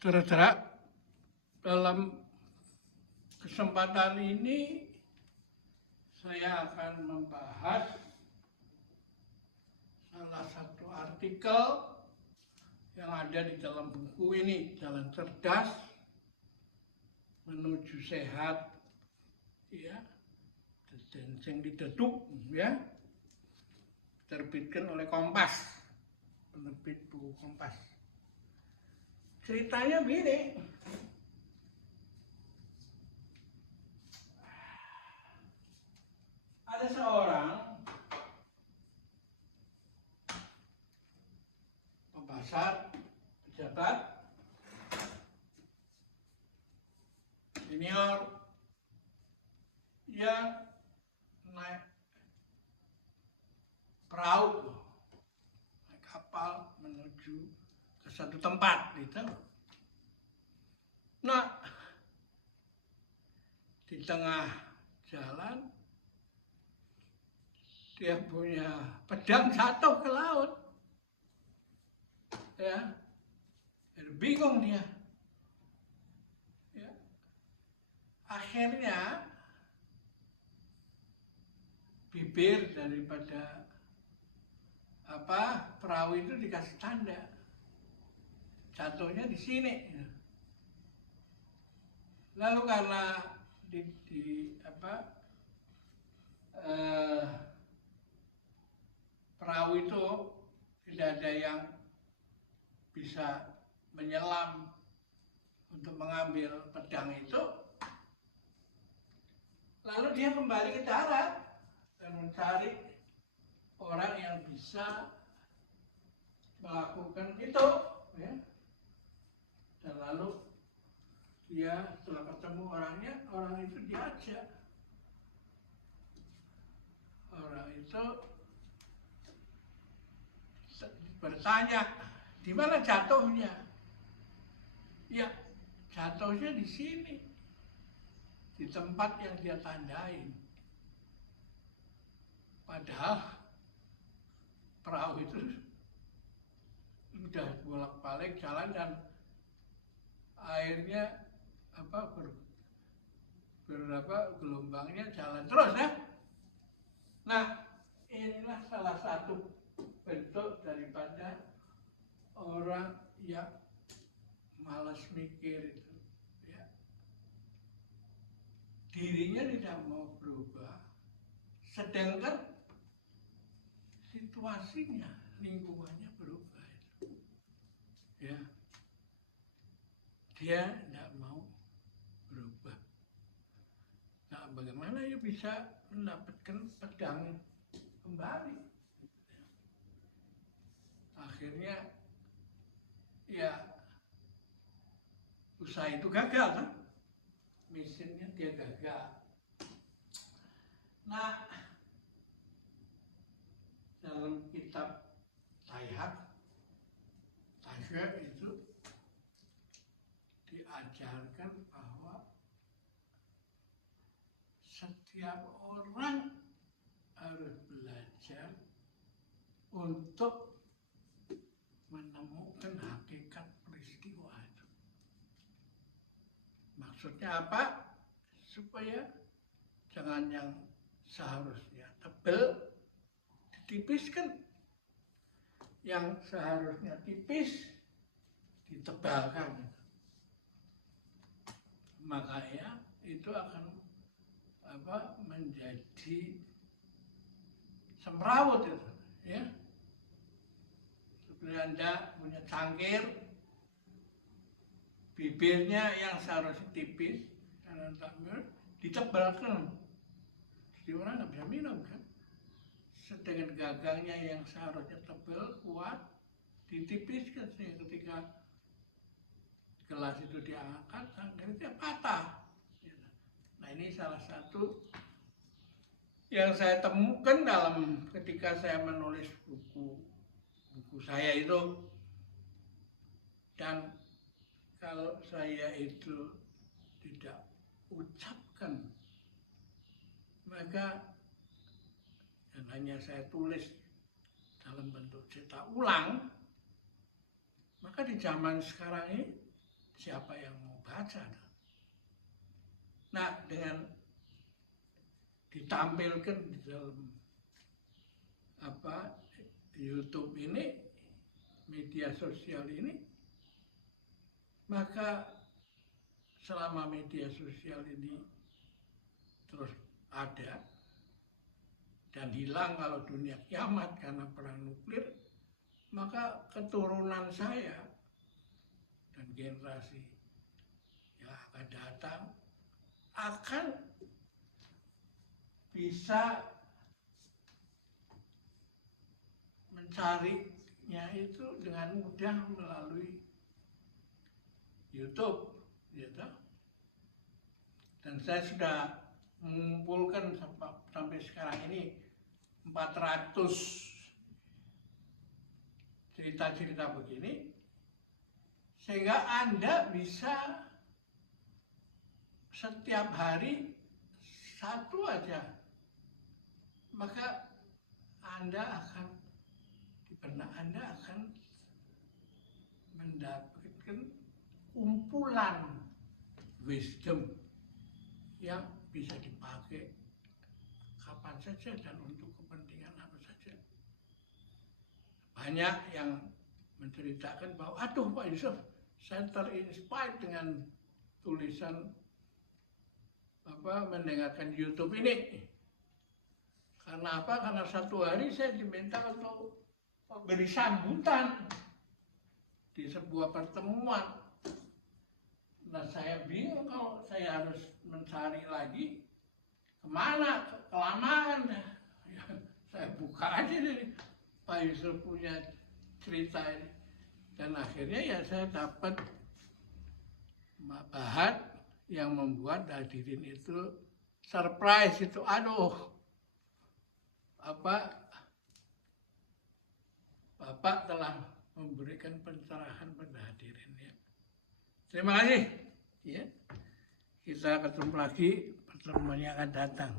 Saudara, dalam kesempatan ini saya akan membahas salah satu artikel yang ada di dalam buku ini, Jalan Cerdas Menuju Sehat, ya, yang dideduk, ya, terbitkan oleh Kompas, penerbit buku Kompas. Ceritanya begini, ada seorang pembesar pejabat senior yang naik perahu, naik kapal menuju ke satu tempat gitu. Nah, di tengah jalan dia punya pedang jatuh ke laut, ya, bingung dia, ya. Akhirnya bibir daripada perahu itu dikasih tanda, jatuhnya di sini. Lalu karena perahu itu tidak ada yang bisa menyelam untuk mengambil pedang itu, lalu dia kembali ke darat dan mencari orang yang bisa melakukan itu, ya. Dan lalu dia setelah ketemu orangnya, orang itu diajak. Orang itu bertanya, di mana jatuhnya? Ya, jatuhnya di sini, di tempat yang dia tandain. Padahal perahu itu sudah bolak-balik jalan dan airnya gelombangnya jalan terus, ya. Nah, inilah salah satu bentuk daripada orang yang malas mikir itu, ya. Dirinya tidak mau berubah, sedangkan situasinya, lingkungannya berubah itu, ya. Dia tidak mau berubah. Nah, bagaimana dia bisa mendapatkan pedang kembali? Akhirnya, ya, usaha itu gagal, kan? Misinya dia gagal. Nah, dalam kitab Tayhak itu diajarkan bahwa setiap orang harus belajar untuk menemukan hakikat peristiwa itu. Maksudnya apa? Supaya jangan yang seharusnya tebal ditipiskan, yang seharusnya tipis ditebalkan. Makanya itu akan menjadi semrawut itu, ya. Seperti Anda punya cangkir, bibirnya yang seharusnya tipis karena ditebalkan, jadi orang nggak bisa minum, kan. Sedangkan gagangnya yang seharusnya tebal, kuat, ditipiskan sehingga ketika gelas itu diangkat, akhirnya patah. Nah, ini salah satu yang saya temukan dalam ketika saya menulis buku saya itu. Dan kalau saya itu tidak ucapkan, maka dan hanya saya tulis dalam bentuk cetak ulang, maka di zaman sekarang ini siapa yang mau baca? Nah, dengan ditampilkan di dalam YouTube ini, media sosial ini, maka selama media sosial ini terus ada dan hilang kalau dunia kiamat karena perang nuklir, maka keturunan saya dan generasi yang akan datang akan bisa mencarinya itu dengan mudah melalui YouTube, gitu. Dan saya sudah mengumpulkan sampai sekarang ini 400 cerita-cerita begini, sehingga Anda bisa setiap hari satu aja, maka Anda akan di benak Anda akan mendapatkan kumpulan wisdom yang bisa dipakai kapan saja dan untuk kepentingan apa saja. Banyak yang menceritakan bahwa, aduh Pak Yusuf, saya terinspired dengan tulisan mendengarkan YouTube ini. Karena apa? Karena satu hari saya diminta untuk beri sambutan di sebuah pertemuan. Nah, saya bingung kalau saya harus mencari lagi kemana, kelamaan. Ya, saya buka aja nih, Pak Yusuf punya cerita ini. Dan akhirnya ya saya dapat bahan yang membuat hadirin itu surprise itu. Aduh, Bapak telah memberikan pencerahan pada hadirin ya. Terima kasih. Ya. Kita ketemu lagi pertemuan yang akan datang.